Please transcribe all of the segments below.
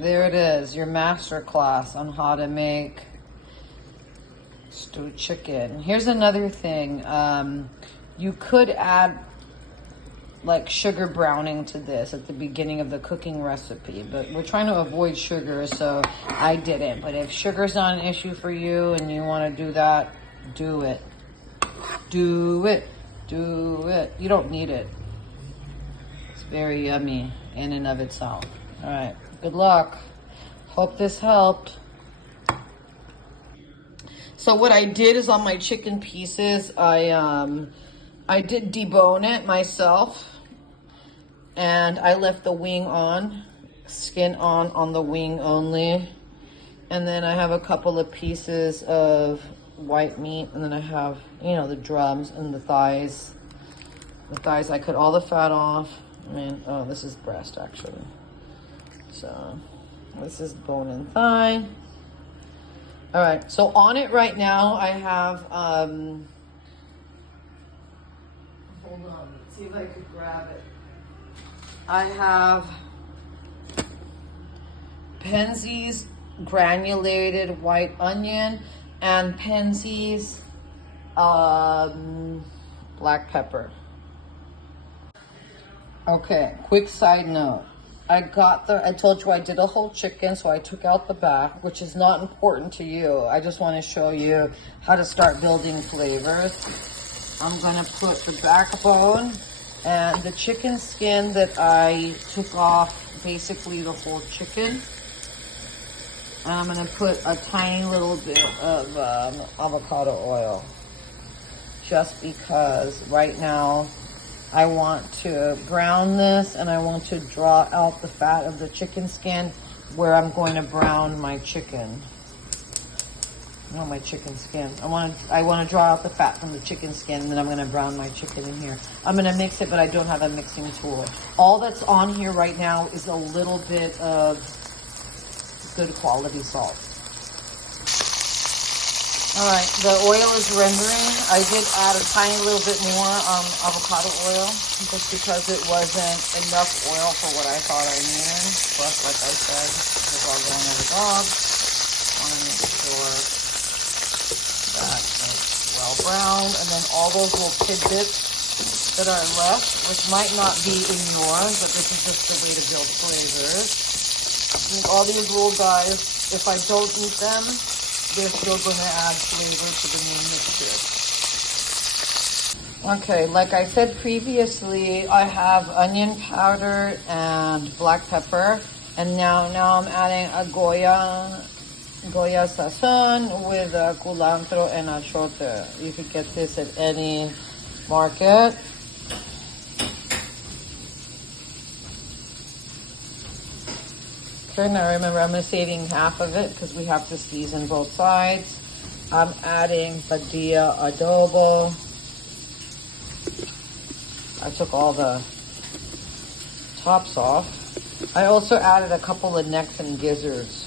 there it is, your master class on how to make stewed chicken. Here's another thing. You could add like sugar browning to this at the beginning of the cooking recipe, but we're trying to avoid sugar, so I didn't. But if sugar's not an issue for you and you want to do that, do it. Do it. Do it. You don't need it. It's very yummy in and of itself. All right. Good luck. Hope this helped. So what I did is on my chicken pieces, I did debone it myself, and I left the wing on, skin on the wing only. And then I have a couple of pieces of white meat, and then I have, you know, the drums and the thighs. The thighs, I cut all the fat off. I mean, oh, this is breast actually. So this is bone and thigh. All right, so on it right now, I have, hold on, let's see if I could grab it. I have Penzeys granulated white onion and Penzeys black pepper. Okay, quick side note. I told you I did a whole chicken, so I took out the back, which is not important to you. I just want to show you how to start building flavors. I'm going to put the backbone and the chicken skin that I took off, basically the whole chicken. And I'm going to put a tiny little bit of avocado oil, just because right now I want to brown this, and I want to draw out the fat of the chicken skin where I'm going to brown my chicken. Not my chicken skin. I want to draw out the fat from the chicken skin, and then I'm going to brown my chicken in here. I'm going to mix it, but I don't have a mixing tool. All that's on here right now is a little bit of good quality salt. All right, the oil is rendering. I did add a tiny little bit more avocado oil, just because it wasn't enough oil for what I thought I needed. Plus, like I said, the dog going over the dog. I want to make sure that it's well browned, and then all those little tidbits that are left, which might not be in yours, but this is just the way to build flavors. And all these little guys, if I don't eat them, they're still going to add flavor to the main mixture. Okay, like I said previously, I have onion powder and black pepper, and now I'm adding a Goya sazon with culantro and achote. You could get this at any market. Okay, now remember, I'm saving half of it because we have to season both sides. I'm adding padilla adobo. I took all the tops off. I also added a couple of necks and gizzards.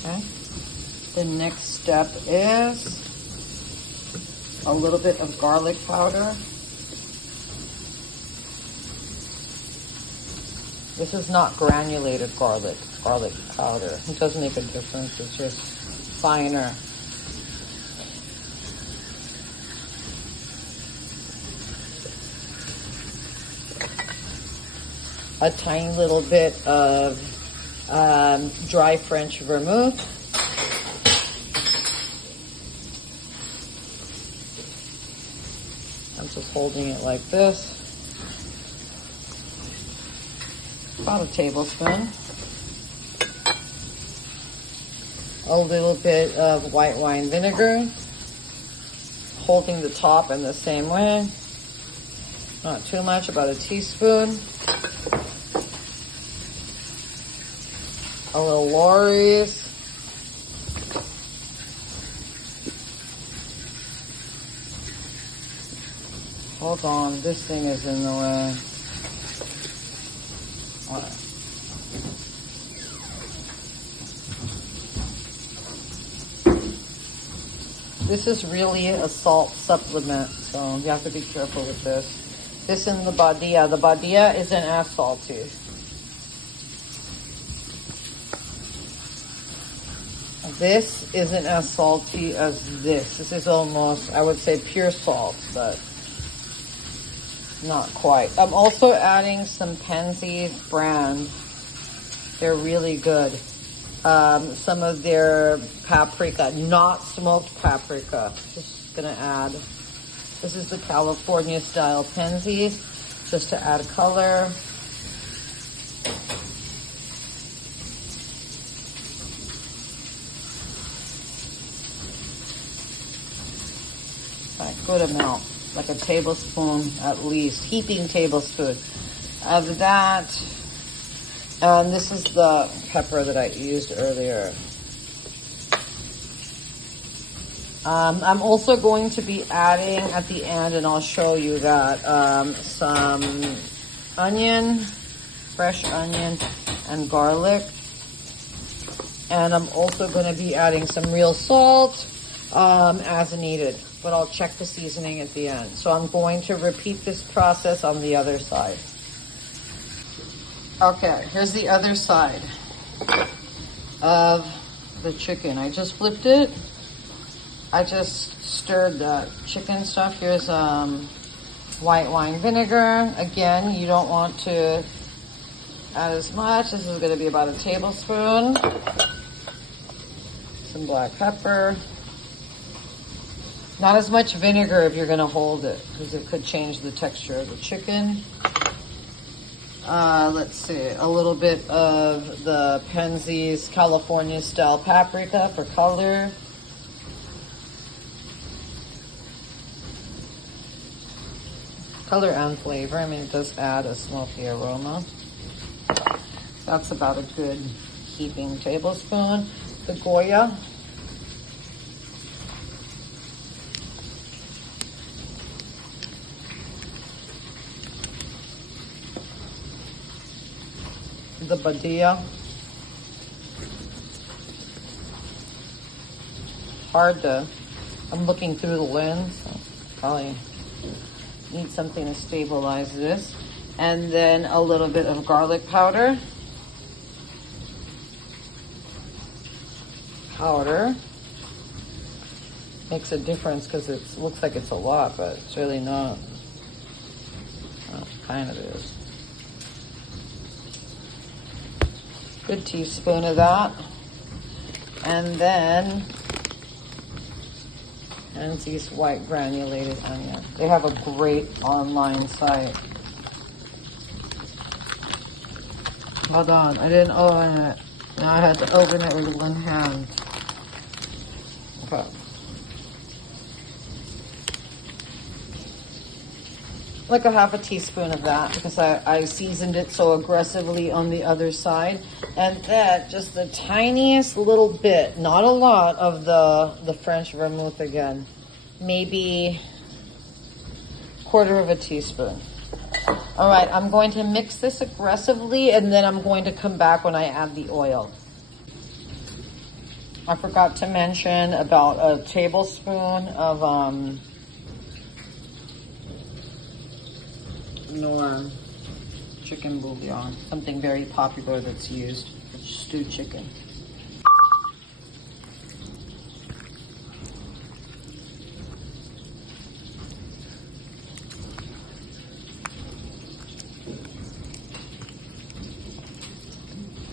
Okay. The next step is a little bit of garlic powder. This is not granulated garlic, it's garlic powder. It doesn't make a difference, it's just finer. A tiny little bit of dry French vermouth. I'm just holding it like this. About a tablespoon. A little bit of white wine vinegar. Holding the top in the same way. Not too much, about a teaspoon. A little Lorry's. Hold on, this thing is in the way. All right. This is really a salt supplement, so you have to be careful with this. This and the Badia. The Badia isn't as salty. This isn't as salty as this. This is almost, I would say, pure salt, but not quite. I'm also adding some Pansy's brand. They're really good. Some of their paprika, not smoked paprika. Just gonna add. This is the California style Pansy's, just to add color. A good amount, like a tablespoon at least, heaping tablespoon of that. And this is the pepper that I used earlier. I'm also going to be adding at the end, and I'll show you that, some onion, fresh onion, and garlic. And I'm also going to be adding some real salt as needed, but I'll check the seasoning at the end. So I'm going to repeat this process on the other side. Okay, here's the other side of the chicken. I just flipped it. I just stirred the chicken stuff. Here's white wine vinegar. Again, you don't want to add as much. This is going to be about a tablespoon. Some black pepper. Not as much vinegar if you're going to hold it, because it could change the texture of the chicken. Let's see, a little bit of the Pansy's California style paprika for color. Color and flavor. I mean, it does add a smoky aroma. That's about a good heaping tablespoon. The Goya. The Badia. Hard to, I'm looking through the lens, so probably need something to stabilize this. And then a little bit of garlic powder. Makes a difference because it looks like it's a lot, but it's really not. Well, it kind of is. Good teaspoon of that. And then Pansy's white granulated onion. They have a great online site. Hold on, I didn't open it. Now I had to open it with one hand. Okay. Like a half a teaspoon of that, because I seasoned it so aggressively on the other side. And then just the tiniest little bit, not a lot, of the French vermouth again. Maybe quarter of a teaspoon. All right, I'm going to mix this aggressively, and then I'm going to come back when I add the oil. I forgot to mention about a tablespoon of Nor chicken bouillon, something very popular that's used for stewed chicken.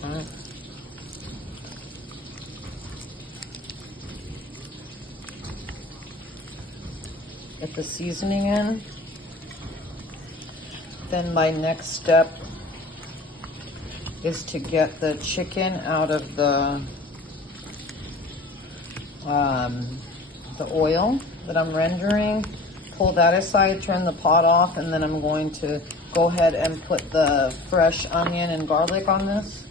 All right. Get the seasoning in. Then my next step is to get the chicken out of the oil that I'm rendering. Pull that aside, turn the pot off, and then I'm going to go ahead and put the fresh onion and garlic on this.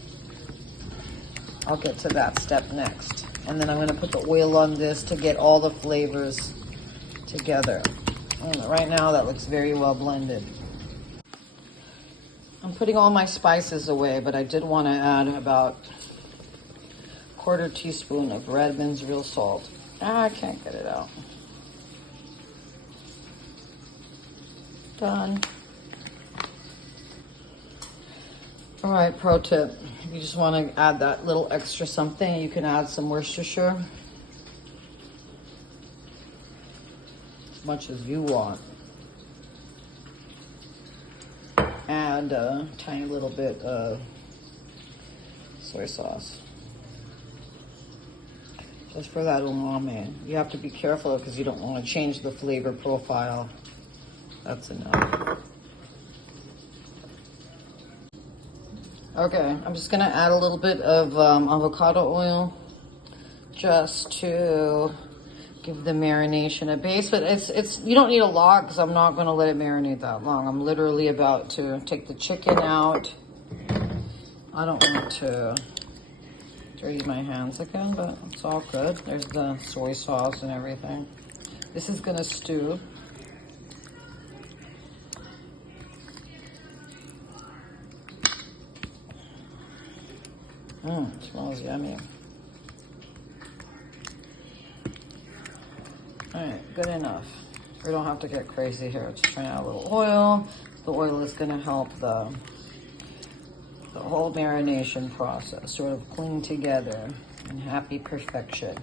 I'll get to that step next. And then I'm going to put the oil on this to get all the flavors together. And right now that looks very well blended. I'm putting all my spices away, but I did want to add about a quarter teaspoon of Redmond's real salt. I can't get it out. done. All right, pro tip. If you just want to add that little extra something, you can add some Worcestershire. As much as you want. And a tiny little bit of soy sauce. Just for that umami. You have to be careful because you don't want to change the flavor profile. That's enough. Okay, I'm just gonna add a little bit of avocado oil just to give the marination a base, but it's you don't need a lot because I'm not gonna let it marinate that long. I'm literally about to take the chicken out. I don't want to dirty my hands again, but it's all good. There's the soy sauce and everything. This is gonna stew. It smells yummy. All right, good enough. We don't have to get crazy here. Just trying out a little oil. The oil is gonna help the whole marination process sort of cling together in happy perfection.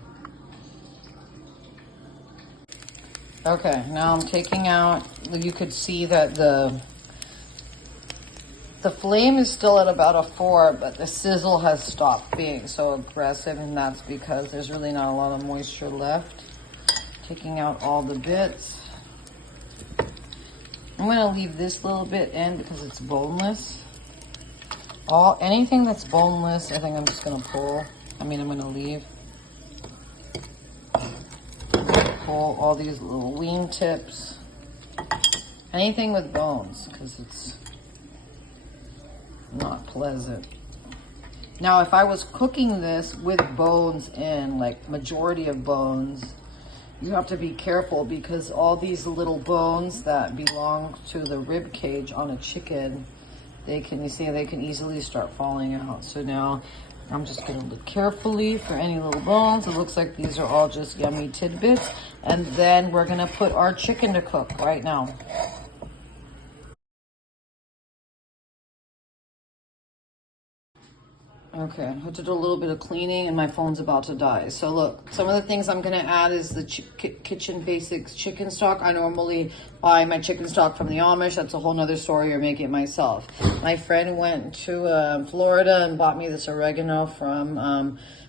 Okay, now I'm taking out, you could see that the flame is still at about a 4, but the sizzle has stopped being so aggressive, and that's because there's really not a lot of moisture left. Taking out all the bits. I'm gonna leave this little bit in because it's boneless. Anything that's boneless, I think I'm just gonna pull. I'm gonna leave. Pull all these little wing tips. Anything with bones, because it's not pleasant. Now, if I was cooking this with bones in, like majority of bones, you have to be careful because all these little bones that belong to the rib cage on a chicken, they can easily start falling out. So now I'm just gonna look carefully for any little bones. It looks like these are all just yummy tidbits. And then we're gonna put our chicken to cook right now. Okay, I had to do a little bit of cleaning and my phone's about to die. So look, some of the things I'm gonna add is the Kitchen Basics chicken stock. I normally buy my chicken stock from the Amish. That's a whole nother story, or make it myself. My friend went to Florida and bought me this oregano from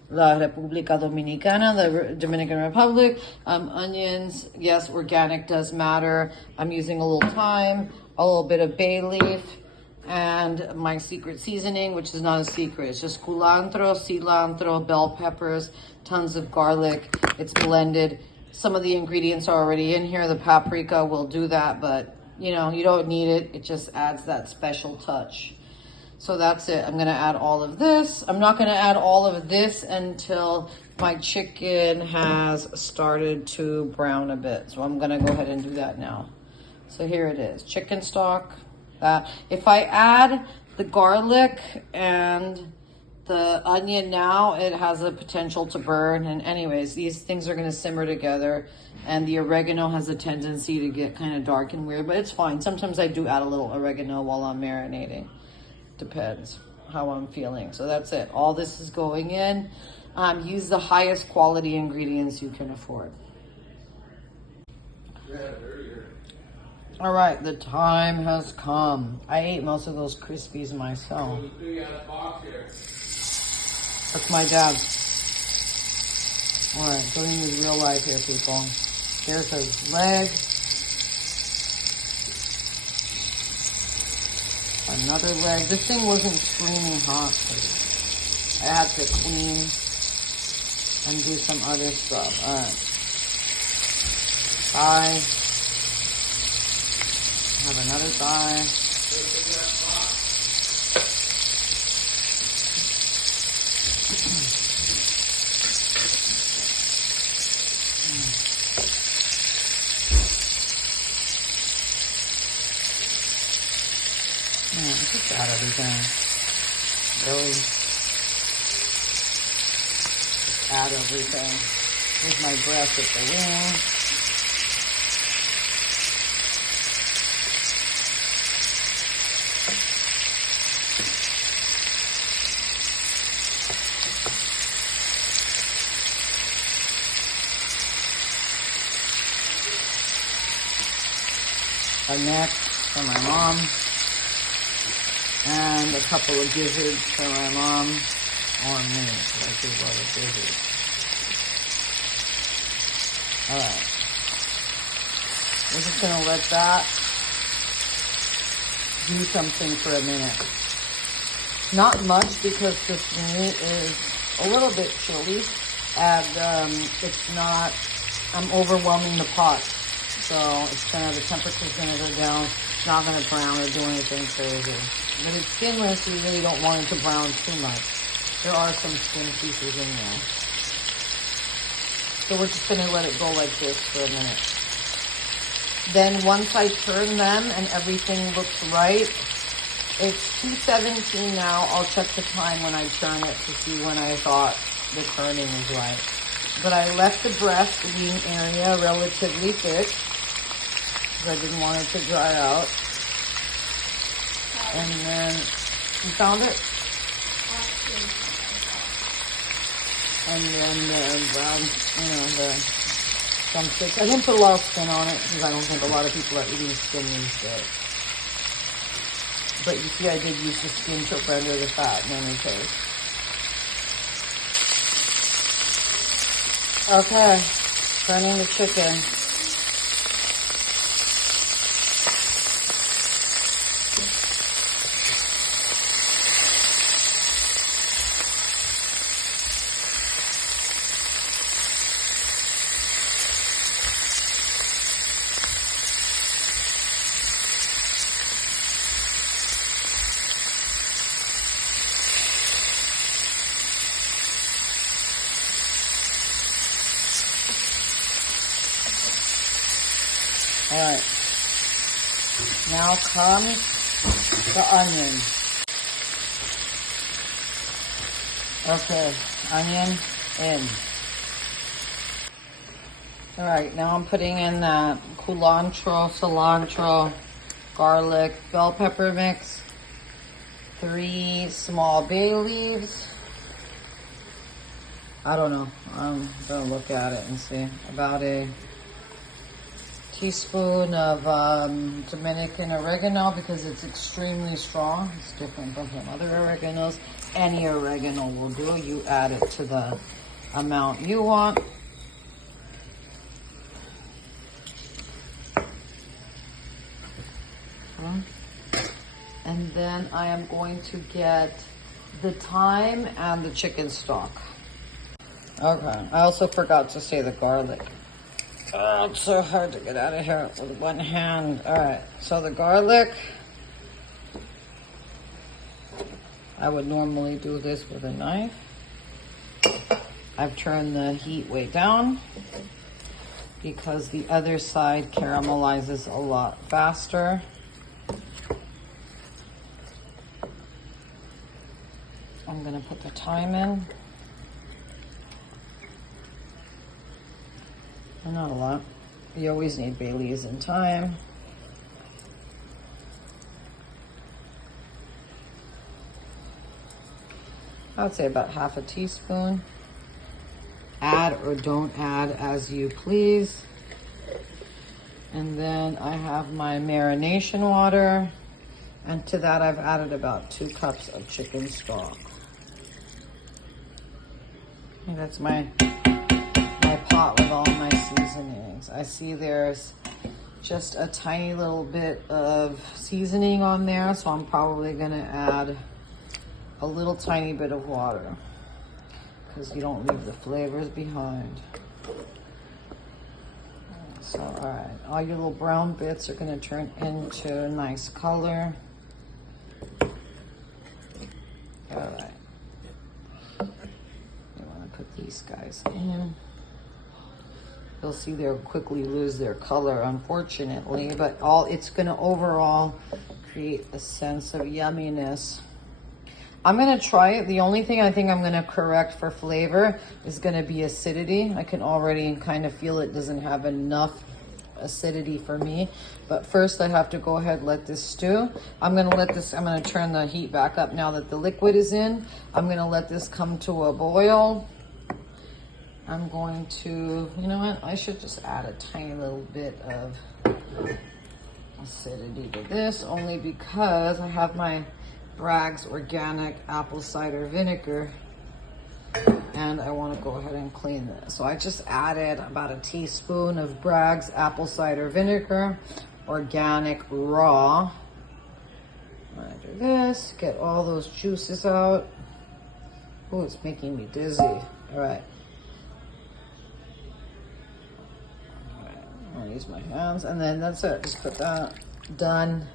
La República Dominicana, the Dominican Republic. Onions, yes, organic does matter. I'm using a little thyme, a little bit of bay leaf, and my secret seasoning, which is not a secret. It's just culantro, cilantro, bell peppers, tons of garlic. It's blended. Some of the ingredients are already in here. The paprika will do that, but you don't need it. It just adds that special touch. So that's it. I'm gonna add all of this. I'm not gonna add all of this until my chicken has started to brown a bit. So I'm gonna go ahead and do that now. So here it is, chicken stock. If I add the garlic and the onion now, it has a potential to burn. And anyways, these things are gonna simmer together, and the oregano has a tendency to get kind of dark and weird, but it's fine. Sometimes I do add a little oregano while I'm marinating. Depends how I'm feeling. So that's it. All this is going in. Use the highest quality ingredients you can afford. All right, the time has come. I ate most of those Crispies myself. That's my dad. All right, going with real life here, people. Here's his leg. Another leg. This thing wasn't screaming hot. I had to clean and do some other stuff. All right. Thigh. Have another thigh. Just add everything. Really. Just add everything. Here's my breast with the wing. a neck for my mom, and a couple of gizzards for my mom, or me, because I do love a gizzard. Alright. We're just going to let that do something for a minute. Not much, because this meat is a little bit chilly, and it's not, I'm overwhelming the pot. So it's gonna, the temperature's gonna go down. It's not gonna brown or do anything crazy. But it's skinless, so you really don't want it to brown too much. There are some skin pieces in there. So we're just gonna let it go like this for a minute. Then once I turn them and everything looks right, it's 2:17 now. I'll check the time when I turn it to see when I thought the turning is right. But I left the breast, the wing area, relatively thick, because I didn't want it to dry out. And then, you found it? And then the drumsticks. I didn't put a lot of skin on it, because I don't think a lot of people are eating skin these days. But you see, I did use the skin to render the fat in any case. Okay, turning the chicken. All right, now comes the onion. Okay, onion in. All right, now I'm putting in that culantro, cilantro, garlic, bell pepper mix, 3 small bay leaves. I don't know, I'm gonna look at it and see. About a teaspoon of Dominican oregano, because it's extremely strong. It's different from some other oreganos. Any oregano will do. You add it to the amount you want. And then I am going to get the thyme and the chicken stock. Okay, I also forgot to say the garlic. Oh, it's so hard to get out of here with one hand. All right, so the garlic, I would normally do this with a knife. I've turned the heat way down because the other side caramelizes a lot faster. I'm gonna put the thyme in. Not a lot. You always need bay leaves and thyme. I would say about half a teaspoon. Add or don't add as you please. And then I have my marination water. And to that I've added about 2 cups of chicken stock. And that's my pot with all my seasonings. I see there's just a tiny little bit of seasoning on there, so I'm probably gonna add a little tiny bit of water, because you don't leave the flavors behind. So, all right, all your little brown bits are gonna turn into a nice color. All right, you wanna put these guys in. You'll see they'll quickly lose their color, unfortunately, but it's gonna overall create a sense of yumminess. I'm gonna try it. The only thing I think I'm gonna correct for flavor is gonna be acidity. I can already kind of feel it doesn't have enough acidity for me. But first I have to go ahead and let this stew. I'm gonna turn the heat back up now that the liquid is in. I'm gonna let this come to a boil. I'm going to, you know what, I should just add a tiny little bit of acidity to this only because I have my Bragg's organic apple cider vinegar and I want to go ahead and clean this. So I just added about a teaspoon of Bragg's apple cider vinegar, organic raw. I'm gonna do this, get all those juices out. Oh, it's making me dizzy. All right. I'm gonna use my hands and then that's it. Just put that, done.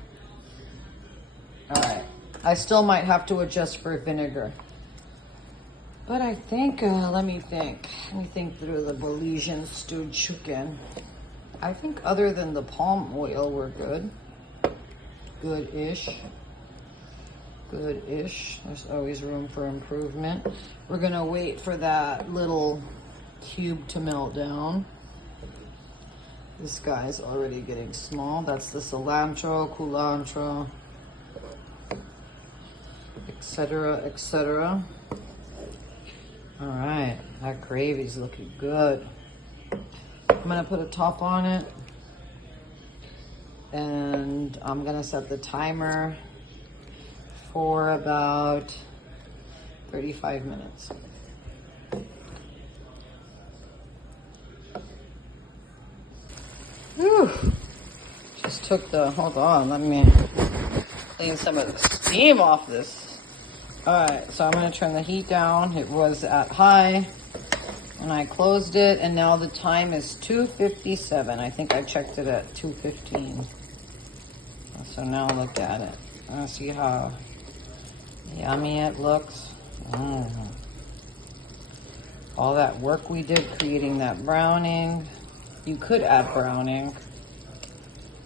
All right. I still might have to adjust for vinegar. But I think, let me think through the Belizean stewed chicken. I think other than the palm oil, we're good. Good-ish. Good-ish. There's always room for improvement. We're gonna wait for that little cube to melt down. This guy's already getting small. That's the cilantro, culantro, etc., etc. All right, that gravy's looking good. I'm gonna put a top on it and I'm gonna set the timer for about 35 minutes. Whew. Just took the, hold on, let me clean some of the steam off this. All right, so I'm gonna turn the heat down. It was at high and I closed it and now the time is 2:57. I think I checked it at 2:15. So now look at it. See how yummy it looks. All that work we did creating that browning. You could add browning.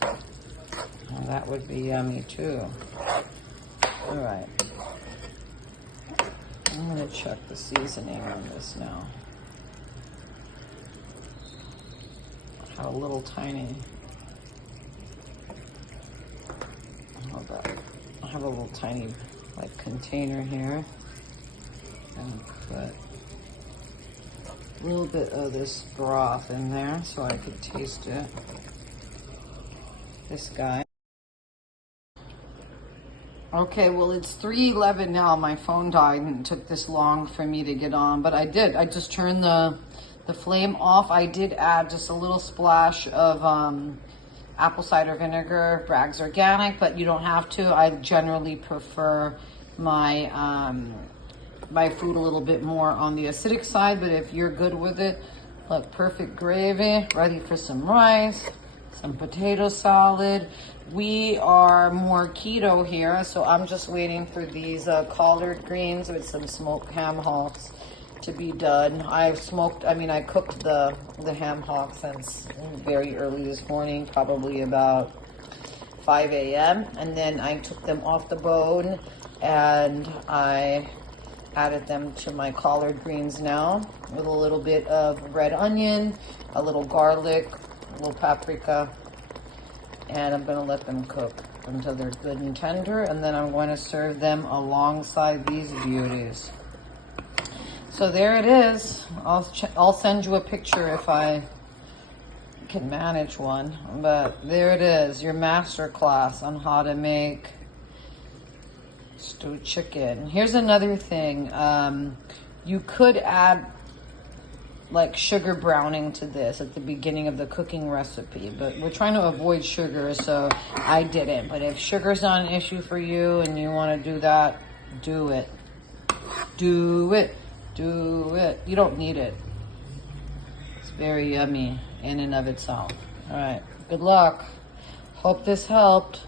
Well, that would be yummy too. All right. I'm gonna check the seasoning on this now. How little tiny. Hold up. I have a little tiny like container here. And put a little bit of this broth in there so I could taste it. This guy. Okay, well it's 3:11 now. My phone died and it took this long for me to get on, but I did. I just turned the flame off. I did add just a little splash of apple cider vinegar, Bragg's organic, but you don't have to. I generally prefer my my food a little bit more on the acidic side, but if you're good with it, look, perfect gravy, ready for some rice, some potato salad. We are more keto here, so I'm just waiting for these collard greens with some smoked ham hocks to be done. I cooked the ham hocks since very early this morning, probably about 5 a.m. And then I took them off the bone and I added them to my collard greens now with a little bit of red onion, a little garlic, a little paprika, and I'm gonna let them cook until they're good and tender, and then I'm going to serve them alongside these beauties. So there it is. I'll send you a picture if I can manage one, but there it is, your master class on how to make stewed chicken. Here's another thing. You could add like sugar browning to this at the beginning of the cooking recipe, but we're trying to avoid sugar, so I didn't. But if sugar's not an issue for you and you want to do that, do it. Do it. Do it. You don't need it. It's very yummy in and of itself. All right. Good luck. Hope this helped.